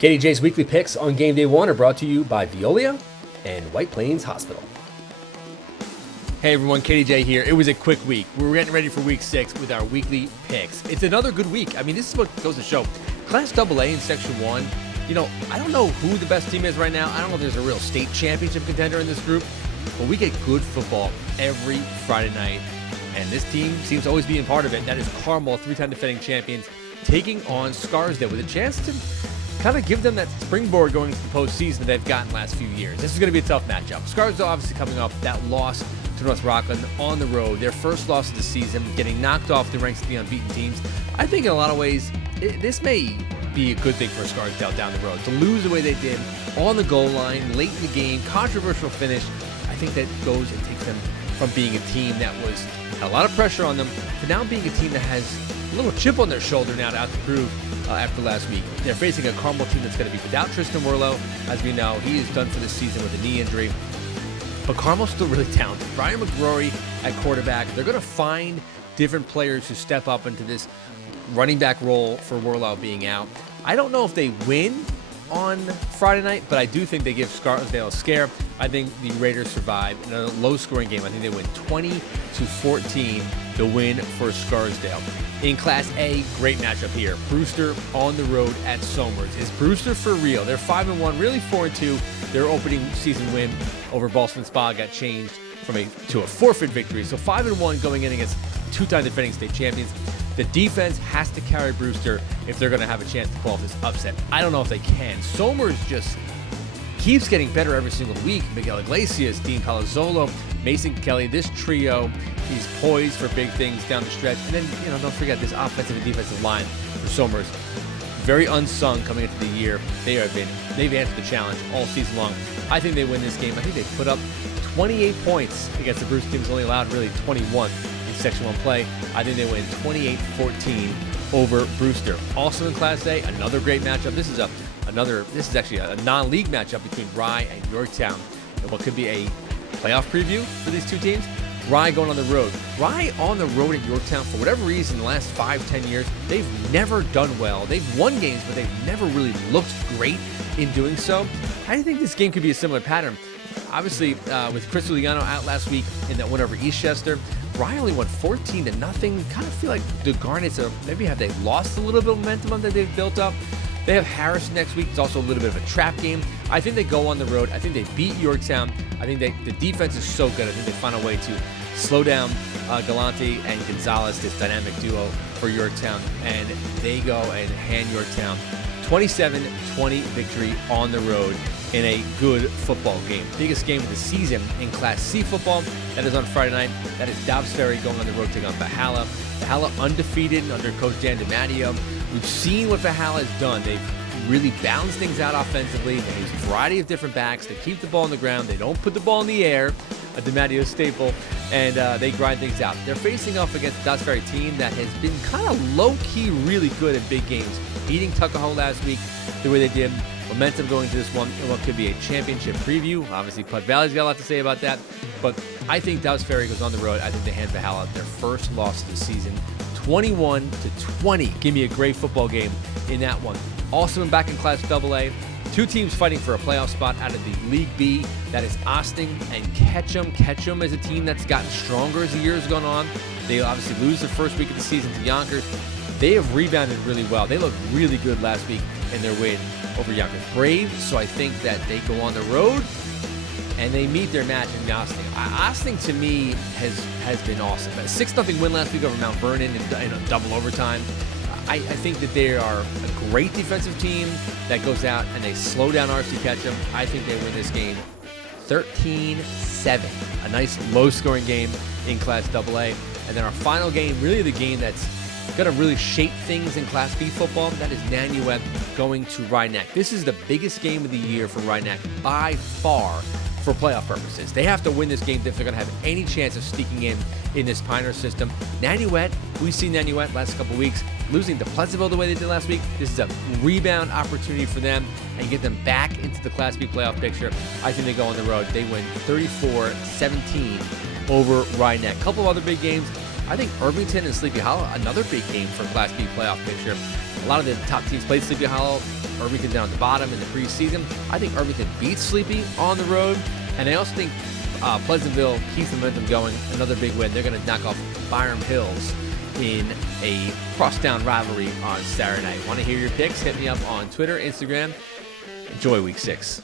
KDJ's weekly picks on game day one are brought to you by Veolia and White Plains Hospital. Hey everyone, KDJ here. It was a quick week. We're getting ready for week 6 with our weekly picks. It's another good week. I mean, this is what goes to show. Class AA in Section 1, I don't know who the best team is right now. I don't know if there's a real state championship contender in this group, but we get good football every Friday night, and this team seems to always be in part of it. That is Carmel, 3-time defending champions, taking on Scarsdale with a chance to kind of give them that springboard going into the postseason that they've gotten the last few years. This is going to be a tough matchup. Scarsdale obviously coming off that loss to North Rockland on the road, their first loss of the season, getting knocked off the ranks of the unbeaten teams. I think in a lot of ways, this may be a good thing for Scarsdale down the road. To lose the way they did on the goal line, late in the game, controversial finish, I think that goes and takes them from being a team that had a lot of pressure on them to now being a team that has a little chip on their shoulder now to have to prove after last week. They're facing a Carmel team that's going to be without Tristan Werlow. As we know, he is done for this season with a knee injury. But Carmel's still really talented. Brian McGrory at quarterback. They're going to find different players who step up into this running back role for Werlow being out. I don't know if they win on Friday night, but I do think they give Scarsdale a scare. I think the Raiders survive in a low-scoring game. I think they win 20-14, the win for Scarsdale. In Class A, great matchup here. Brewster on the road at Somers. Is Brewster for real? They're 5-1, really 4-2. Their opening season win over Boston Spa got changed to a forfeit victory. So 5-1 going in against 2-time defending state champions. The defense has to carry Brewster if they're going to have a chance to pull off this upset. I don't know if they can. Somers just keeps getting better every single week. Miguel Iglesias, Dean Palazzolo, Mason Kelly, this trio is poised for big things down the stretch. And then, don't forget this offensive and defensive line for Somers. Very unsung coming into the year. They've answered the challenge all season long. I think they win this game. I think they put up 28 points against the Brewster teams, only allowed really 21 in Section 1 play. I think they win 28-14 over Brewster. Also in Class A, another great matchup. This is actually a non-league matchup between Rye and Yorktown. And what could be a playoff preview for these two teams. Rye going on the road. Rye on the road at Yorktown, for whatever reason, the last 5-10 years, they've never done well. They've won games, but they've never really looked great in doing so. I think this game could be a similar pattern. Obviously, with Chris Giuliano out last week in that win over Eastchester, Rye only won 14-0. Kind of feel like the Garnets maybe have they lost a little bit of momentum that they've built up. They have Harris next week. It's also a little bit of a trap game. I think they go on the road. I think they beat Yorktown. I think the defense is so good. I think they find a way to slow down Galante and Gonzalez, this dynamic duo for Yorktown. And they go and hand Yorktown 27-20 victory on the road in a good football game. Biggest game of the season in Class C football. That is on Friday night. That is Dobbs Ferry going on the road taking on Valhalla. Valhalla undefeated under Coach Dan DiMatteo. We've seen what Valhalla has done. They've really balanced things out offensively. They use a variety of different backs. They keep the ball on the ground. They don't put the ball in the air, a DiMatteo staple, and they grind things out. They're facing off against a Dobbs Ferry team that has been kind of low-key really good in big games. Beating Tuckahoe last week the way they did. Momentum going to this one in what could be a championship preview. Obviously, Putt Valley's got a lot to say about that. But I think Dobbs Ferry goes on the road. I think they hand Valhalla their first loss of the season, 21-20. Give me a great football game in that one. Also back in Class AA, two teams fighting for a playoff spot out of the League B. That is Austin and Ketchum. Ketchum is a team that's gotten stronger as the years gone on. They obviously lose the first week of the season to Yonkers. They have rebounded really well. They looked really good last week in their win over Yonkers Braves. So I think that they go on the road and they meet their match in Austin. Austin, to me, has been awesome. A 6-0 win last week over Mount Vernon in a double overtime. I think that they are a great defensive team that goes out and they slow down RC Ketchum. I think they win this game 13-7. A nice low-scoring game in Class AA. And then our final game, really the game that's going to really shape things in Class B football, that is Nanuet going to Rhinebeck. This is the biggest game of the year for Rhinebeck by far for playoff purposes. They have to win this game if they're going to have any chance of sneaking in this Pioneer system. Nanuet, we've seen Nanuet last couple weeks, losing to Pleasantville the way they did last week. This is a rebound opportunity for them and get them back into the Class B playoff picture. I think they go on the road. They win 34-17 over Rhinebeck. A couple of other big games. I think Irvington and Sleepy Hollow, another big game for Class B playoff picture. A lot of the top teams played Sleepy Hollow. Irvington down at the bottom in the preseason. I think Irvington beats Sleepy on the road. And I also think Pleasantville keeps the momentum going. Another big win. They're going to knock off Byram Hills in a crosstown rivalry on Saturday night. Want to hear your picks? Hit me up on Twitter, Instagram. Enjoy Week 6.